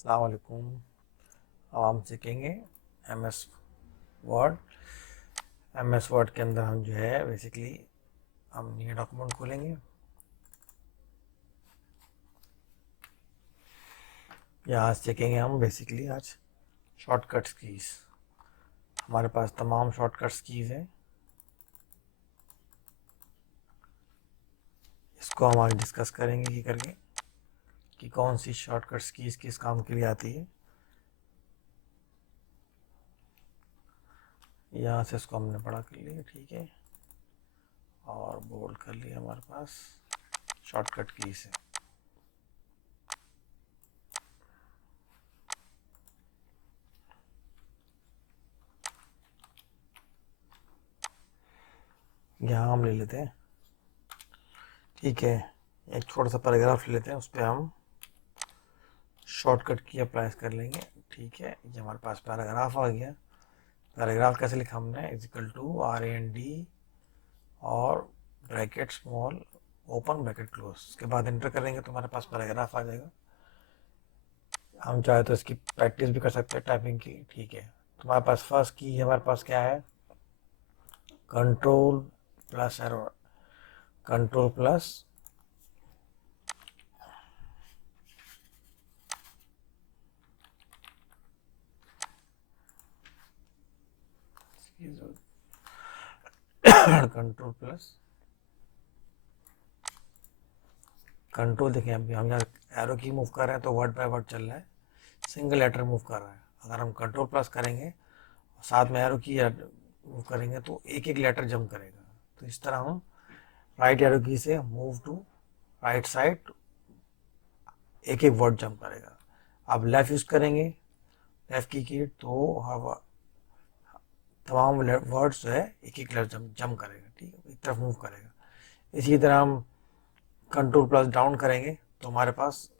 अस्सलाम वालेकुम। अब हम सीखेंगे M S Word. M S Word के अंदर हम जो है बेसिकली हम ये डॉक्यूमेंट खोलेंगे। यहाँ सीखेंगे हम बेसिकली आज शॉर्टकट्स कीज़। हमारे पास तमाम शॉर्टकट्स कीज़ हैं। इसको हम आज डिस्कस करेंगे कि करके कि कौन सी शॉर्टकट्स कीज़ किस काम के लिए आती है। यहाँ से इसको हमने पढ़ा कर लिया, ठीक है, और बोल्ड कर लिया। हमारे पास शॉर्टकट कीज़ है। यहाँ हम ले लेते हैं, ठीक है, एक छोटा सा पैराग्राफ ले लेते हैं, उस पर हम शॉर्टकट की अप्लाई कर लेंगे। ठीक है, ये हमारे पास पैराग्राफ आ गया। पैराग्राफ कैसे लिखा हमने, इजिकल टू RAND और bracket small open bracket close, उसके बाद इंटर करेंगे तो हमारे पास पैराग्राफ आ जाएगा। हम चाहे तो इसकी प्रैक्टिस भी कर सकते हैं टाइपिंग की। ठीक है, तुम्हारे पास फर्स्ट की हमारे पास क्या है, control plus arrow, control plus control plus control. देखिए अभी हम यहाँ एरो की मूव कर रहे हैं तो वर्ड बाय वर्ड चल रहा है, सिंगल लेटर मूव कर रहा है। अगर हम कंट्रोल प्लस करेंगे साथ में एरो की मूव करेंगे तो एक एक लेटर जंप करेगा। तो इस तरह हम राइट एरो की से मूव टू राइट साइड एक एक वर्ड जंप करेगा। अब लेफ्ट यूज करेंगे, लेफ्ट की तो तमाम वर्ड्स जो है एक एक लेटर जंप करेगा, ठीक है, एक तरफ मूव करेगा। इसी तरह हम कंट्रोल प्लस डाउन करेंगे तो हमारे पास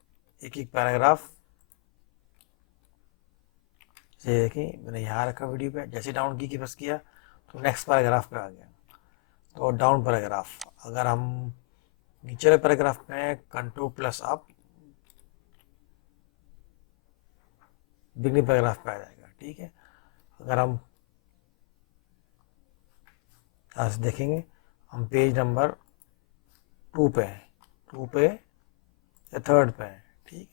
एक एक पैराग्राफ, ये देखें मैंने यहाँ रखा वीडियो पे, जैसे डाउन की प्रेस किया तो नेक्स्ट पैराग्राफ पे आ गया, तो डाउन पैराग्राफ। अगर हम नीचे वाले पैराग्राफ में control plus up beginning paragraph पे आ जाएगा, ठीक है। अगर हम यहाँ से देखेंगे हम पेज नंबर 2 पे हैं, 2 पे या 3rd पे हैं, ठीक,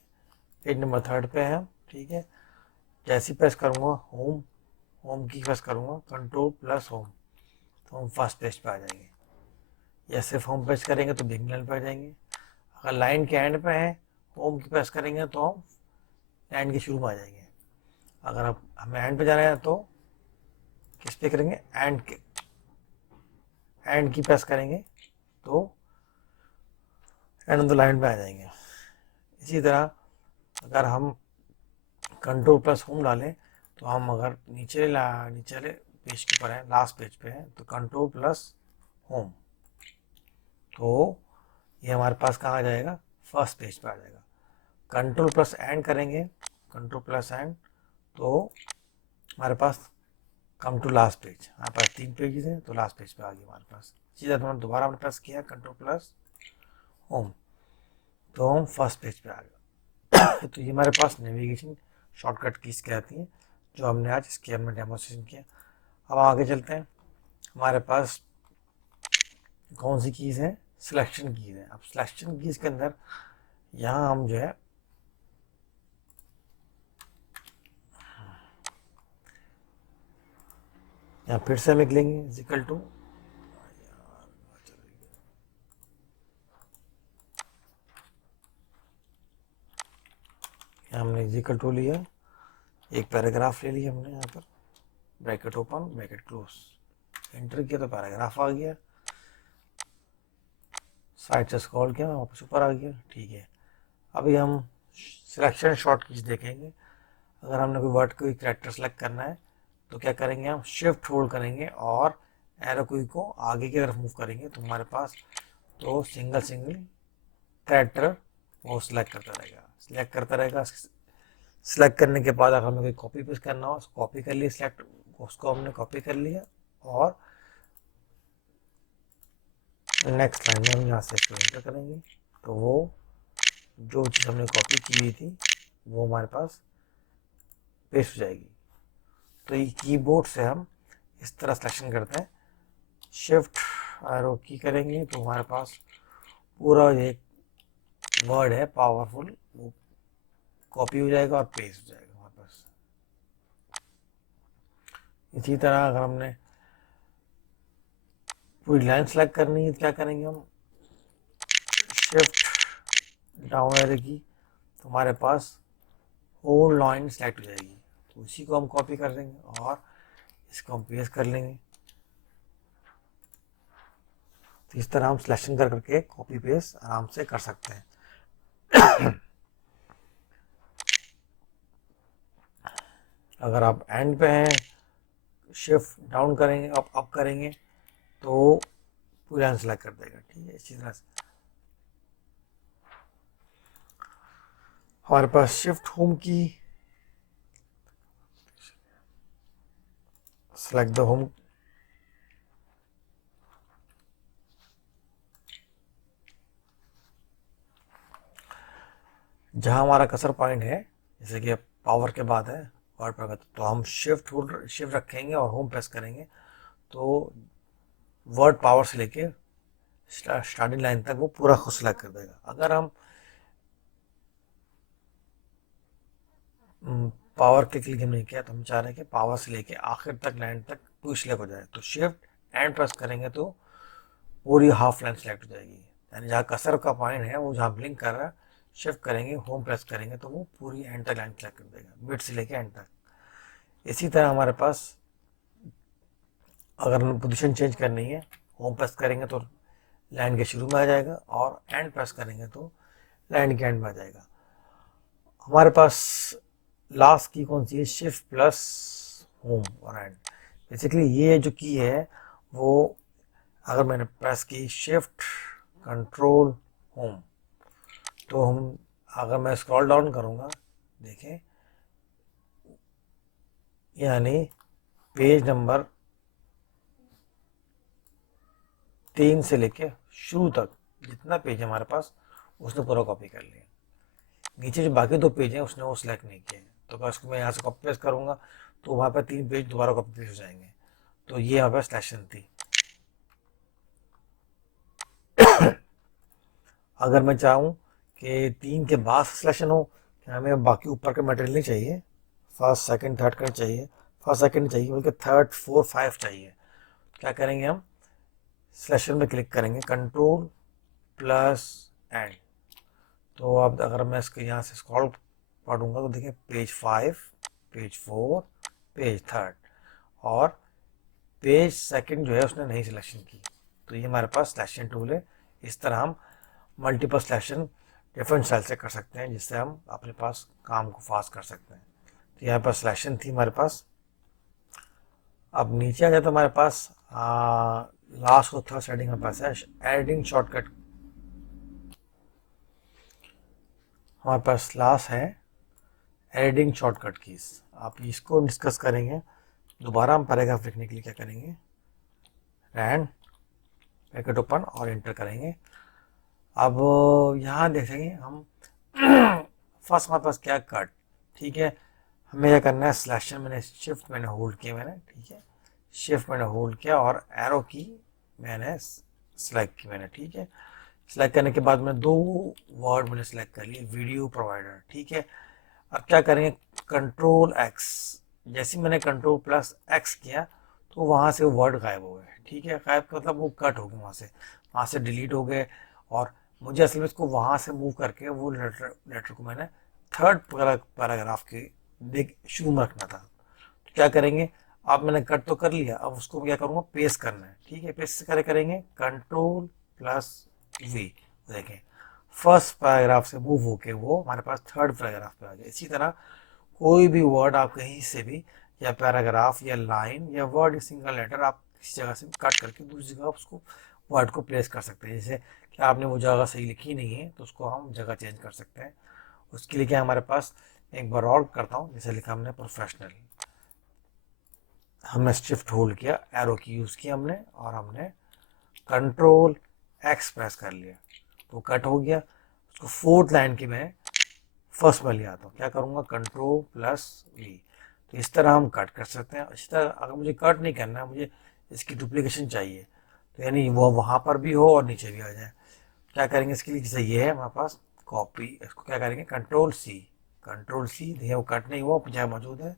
पेज नंबर 3rd पे हैं, ठीक है। जैसे प्रेस करूँगा होम, होम की प्रेस करूँगा कंट्रोल प्लस होम तो हम फर्स्ट पेज पे आ जाएंगे, या सिर्फ होम प्रेस करेंगे तो बिगिनिंग लाइन पे आ जाएंगे। अगर लाइन के एंड पे है होम की प्रेस करेंगे तो हम एंड के शुरू में आ जाएंगे। अगर अब हमें एंड पे जाना है तो किस पे करेंगे, एंड के एंड की प्रेस करेंगे तो एंड ऑफ द लाइन पे आ जाएंगे। इसी तरह अगर हम कंट्रोल प्लस होम डालें तो हम अगर नीचे वाले पेज के ऊपर हैं, लास्ट पेज पे हैं, तो कंट्रोल प्लस होम तो ये हमारे पास कहाँ आ जाएगा, फर्स्ट पेज पे आ जाएगा। कंट्रोल प्लस एंड करेंगे, कंट्रोल प्लस एंड तो हमारे पास कम टू लास्ट पेज, हमारे पास 3 पेजेस हैं तो लास्ट पेज पे आ गया हमारे पास। सीधा तुमने दोबारा हमने प्रेस किया कंट्रोल प्लस होम तो हम फर्स्ट पेज पे आ गए। तो ये हमारे पास नेविगेशन शॉर्टकट कीज कहती हैं जो हमने आज इसके हमने डेमोस्ट्रेशन किया। अब आगे चलते हैं, हमारे पास कौन सी कीज़ है, सिलेक्शन कीज़ है। अब सिलेक्शन कीज़ के अंदर यहाँ हम जो है यहाँ फिर से हम लिख लेंगे इक्वल टू, हमने इक्वल टू लिया, एक पैराग्राफ ले लिया हमने, यहाँ पर bracket open bracket close, enter किया तो पैराग्राफ आ गया, साइड से स्क्रॉल किया वापस ऊपर आ गया, ठीक है। अभी हम सिलेक्शन शॉर्ट कीज देखेंगे। अगर हमने कोई वर्ड कोई कैरेक्टर सेलेक्ट करना है तो क्या करेंगे, हम शिफ्ट होल्ड करेंगे और एरो की को आगे की तरफ मूव करेंगे तो हमारे पास तो सिंगल कैरेक्टर वो सिलेक्ट करता रहेगा। सिलेक्ट करने के बाद अगर हमें कोई कॉपी पेस्ट करना हो उसको कॉपी कर लिया, सिलेक्ट उसको हमने कॉपी कर लिया और नेक्स्ट लाइन में हम यहाँ से एंटर करेंगे तो वो जो चीज़ हमने कॉपी की हुई थी वो हमारे पास पेस्ट हो जाएगी। तो ये कीबोर्ड से हम इस तरह सिलेक्शन करते हैं, शिफ्ट एरो की करेंगे तो हमारे पास पूरा एक वर्ड है पावरफुल, वो कॉपी हो जाएगा और पेस्ट हो जाएगा हमारे पास। इसी तरह अगर हमने पूरी लाइन सेलेक्ट करनी है तो क्या करेंगे हम, शिफ्ट डाउन एरो की, तो हमारे पास होल लाइन सेलेक्ट हो जाएगी। तो उसी को हम कॉपी कर देंगे और इसको हम पेस्ट कर लेंगे। तो इस तरह हम सिलेक्शन कर करके कॉपी पेस्ट आराम से कर सकते हैं। अगर आप एंड पे हैं, शिफ्ट डाउन करेंगे, अप करेंगे तो पूरा लाइन सेलेक्ट कर देगा। ठीक है, इसी तरह से हमारे पास शिफ्ट होम की, सेलेक्ट द होम, जहां हमारा कसर पॉइंट है, जैसे कि पावर के बाद है वर्ड पर, तो हम शिफ्ट रखेंगे और होम प्रेस करेंगे तो वर्ड पावर से लेके स्टार्टिंग लाइन तक वो पूरा खुद सेलेक्ट कर देगा। अगर हम पावर के क्लिक नहीं किया तो हम चाह रहे हैं कि पावर से लेके आखिर तक लाइन तक पूरी सिलेक्ट हो जाए, तो शिफ्ट एंड प्रेस करेंगे तो पूरी हाफ लाइन सेलेक्ट हो जाएगी। यानी जहाँ कसर का पॉइंट है वो जहाँ ब्लिंक कर रहा है, शिफ्ट करेंगे होम प्रेस करेंगे तो वो पूरी एंड तक लाइन सेलेक्ट कर देगा, मिड से लेके एंड तक। इसी तरह हमारे पास अगर हमें पोजीशन चेंज करनी है, होम प्रेस करेंगे तो लाइन के शुरू में आ जाएगा और एंड प्रेस करेंगे तो लाइन के एंड में आ जाएगा। हमारे पास लास्ट की कौन सी है, शिफ्ट प्लस होम और एंड। बेसिकली ये जो की है वो अगर मैंने प्रेस की शिफ्ट कंट्रोल होम, तो हम अगर मैं स्क्रॉल डाउन करूँगा, देखें यानी पेज नंबर 3 से लेके शुरू तक जितना पेज है हमारे पास उसने पूरा कॉपी कर लिया। नीचे जो बाकी 2 पेज हैं उसने वो सिलेक्ट नहीं किए, तो अगर उसको मैं यहाँ से कॉपी पेस्ट करूँगा तो वहाँ पर 3 पेज दोबारा कॉपी पेस्ट हो जाएंगे। तो ये यहाँ पर सिलेक्शन थी। अगर मैं चाहूँ कि 3 के बाद सिलेक्शन हो, कि हमें बाकी ऊपर का मटेरियल नहीं चाहिए, फर्स्ट सेकंड थर्ड का चाहिए, फर्स्ट सेकंड चाहिए बल्कि थर्ड फोर 5 चाहिए, क्या करेंगे हम, सिलेक्शन में क्लिक करेंगे कंट्रोल प्लस एंड। तो अब अगर मैं इसके यहाँ से स्क्रॉल पढ़ूंगा तो देखिए पेज 5, पेज 4, पेज 3 और पेज सेकंड जो है उसने नहीं सिलेक्शन की। तो ये हमारे पास सिलेक्शन टूल है। इस तरह हम मल्टीपल सिलेक्शन डिफरेंट स्टाइल से कर सकते हैं, जिससे हम अपने पास काम को फास्ट कर सकते हैं। तो यहाँ पर सिलेक्शन थी हमारे पास। अब नीचे आ जाए तो हमारे पास लास्ट और थर्ड सेटिंग हमारे पास है एडिटिंग शॉर्टकट। हमारे पास लास्ट है एडिटिंग शॉर्टकट कीज। आप इसको डिस्कस करेंगे। दोबारा हम पैराग्राफ लिखने के लिए क्या करेंगे, रैंड ब्रैकेट ओपन और एंटर करेंगे। अब यहाँ देखेंगे हम फर्स्ट हमारे पास क्या कट, ठीक है, हमें क्या करना है, सिलेक्शन मैंने शिफ्ट मैंने होल्ड किया मैंने, ठीक है, शिफ्ट मैंने होल्ड किया और एरो की मैंने सेलेक्ट की मैंने, ठीक है। सेलेक्ट करने के बाद मैं 2 वर्ड मैंने सेलेक्ट कर लिए, वीडियो प्रोवाइडर, ठीक है। अब क्या करेंगे, कंट्रोल एक्स, जैसे मैंने कंट्रोल प्लस एक्स किया तो वहाँ से वर्ड गायब हो गए, ठीक है। गायब का मतलब वो कट हो गए, वहाँ से डिलीट हो गए। और मुझे असल में इसको वहाँ से मूव करके वो लेटर को मैंने थर्ड पैराग्राफ के शुरू में रखना था। तो क्या करेंगे, अब मैंने कट तो कर लिया, अब उसको क्या करूँगा, पेस्ट करना है, ठीक है। पेस्ट करेंगे कंट्रोल प्लस वी, देखें फर्स्ट पैराग्राफ से मूव होके वो हमारे पास थर्ड पैराग्राफ पे आ गया। इसी तरह कोई भी वर्ड आप कहीं से भी, या पैराग्राफ या लाइन या वर्ड सिंगल लेटर आप किसी जगह से कट करके दूसरी जगह उसको वर्ड को प्लेस कर सकते हैं। जैसे कि आपने वो जगह सही लिखी नहीं है तो उसको हम जगह चेंज कर सकते हैं। उसके लिए क्या हमारे पास, एक बार और करता हूँ, जैसे लिखा हमने प्रोफेशनल, हमने शिफ्ट होल्ड किया, एरो की यूज़ की हमने और हमने कंट्रोल एक्स प्रेस कर लिया तो कट हो गया। उसको फोर्थ लाइन की मैं फर्स्ट में ले आता हूँ, क्या करूँगा, कंट्रोल प्लस वी। तो इस तरह हम कट कर सकते हैं। इसी तरह अगर मुझे कट नहीं करना है, मुझे इसकी डुप्लीकेशन चाहिए, तो यानी वो वहाँ पर भी हो और नीचे भी आ जाए, क्या करेंगे इसके लिए, जैसे ये है हमारे पास कॉपी, इसको क्या करेंगे, कंट्रोल सी, कंट्रोल सी, देखिए वो कट नहीं हुआ, जहाँ मौजूद है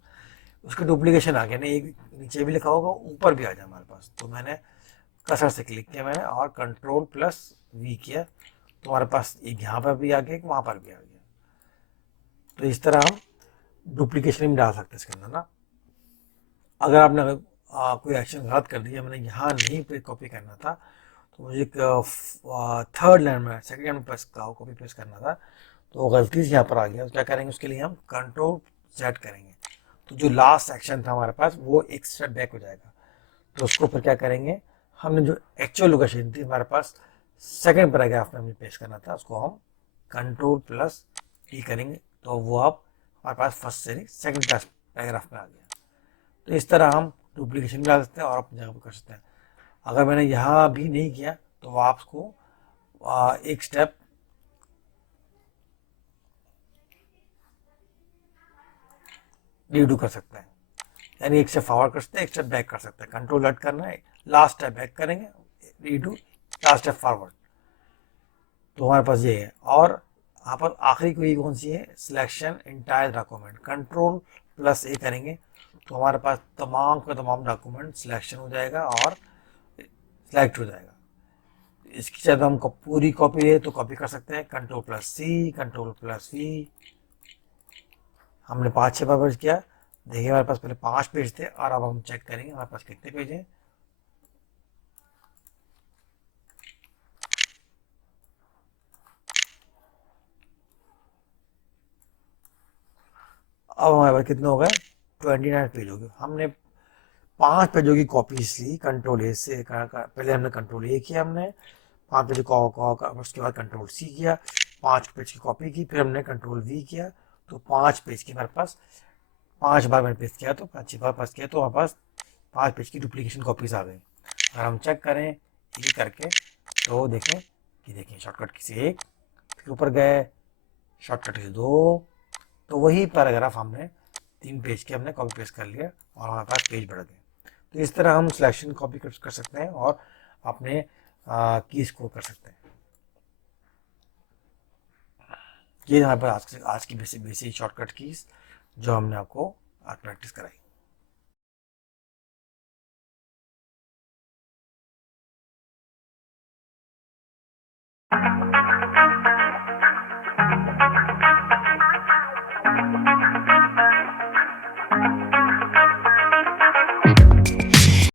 उसकी डुप्लीकेशन आ गया ना, एक नीचे भी लिखा होगा ऊपर भी आ जाए हमारे पास। तो मैंने कसर से क्लिक किया मैंने और कंट्रोल प्लस वी किया, तो हमारे पास एक यहाँ पर भी आ गया, एक वहाँ पर भी आ गया। तो इस तरह हम डुप्लीकेशन भी डाल सकते हैं इसके अंदर ना। अगर आपने कोई एक्शन गलत कर दिया, मैंने यहाँ नहीं पे कॉपी करना था, तो मुझे थर्ड लाइन में सेकंड लाइन में प्रेस कॉपी पेस्ट करना था, तो गलती से यहाँ पर आ गया। तो क्या करेंगे, उसके लिए हम कंट्रोल जेड करेंगे, तो जो लास्ट सेक्शन था हमारे पास वो एक स्टेप बैक हो जाएगा। तो उसको फिर क्या करेंगे, हमने जो एक्चुअल लोकेशन थी हमारे पास सेकंड पैराग्राफ में हमें पेस्ट करना था, उसको हम कंट्रोल प्लस टी करेंगे, तो वो अब हमारे पास फर्स्ट से सेकंड पैराग्राफ में आ गया। तो इस तरह हम डुप्लीकेशन डाल सकते हैं और अपनी जगह पर कर सकते हैं। अगर मैंने यहाँ भी नहीं किया तो आपको एक स्टेप रीडू कर सकते हैं, यानी एक स्टेप फॉरवर्ड कर सकते हैं, एक स्टेप बैक कर सकते हैं। कंट्रोल एड करना है, लास्ट स्टेप बैक करेंगे, रीडू, लास्ट स्टेप फॉरवर्ड। तो हमारे पास ये है। और यहाँ पर आखिरी कोई कौन सी है, selection entire document, control plus a करेंगे, तो हमारे पास तमाम का तमाम डॉक्यूमेंट सिलेक्शन हो जाएगा और सिलेक्ट हो जाएगा। इसकी जब हम पूरी कॉपी है तो कॉपी कर सकते हैं, control plus C, control plus V. हमने 5-6 बार किया, देखिए हमारे पास पहले 5 पेज थे और अब हम चेक करेंगे हमारे पास कितने पेज हैं। अब हमारे पास कितने हो गए, 29 पेज हो गए। हमने 5 पेजों की कॉपी ली, कंट्रोल ए से पहले हमने कंट्रोल ए किया, हमने 5 पेज उसके बाद कंट्रोल सी किया, 5 पेज की कॉपी की, फिर हमने कंट्रोल वी किया, तो 5 पेज की हमारे पास 5 बार मैंने पेस्ट किया, तो 5 बार पेस्ट किया, तो हमारे पास 5 पेज की डुप्लीकेशन कॉपीज आ गई। अगर हम चेक करें ये करके, तो देखें कि देखिए शॉर्टकट की से एक, फिर ऊपर गए शॉर्टकट से 2, तो वही पैराग्राफ हमने 3 पेज के हमने कॉपी पेस्ट कर लिया और हमारे पास पेज बढ़ गए। तो इस तरह हम सिलेक्शन कॉपी कर सकते हैं और अपने कीज को कर सकते हैं। ये हमारे पास आज की बेसिक शॉर्टकट कीज जो हमने आपको आज प्रैक्टिस कराई।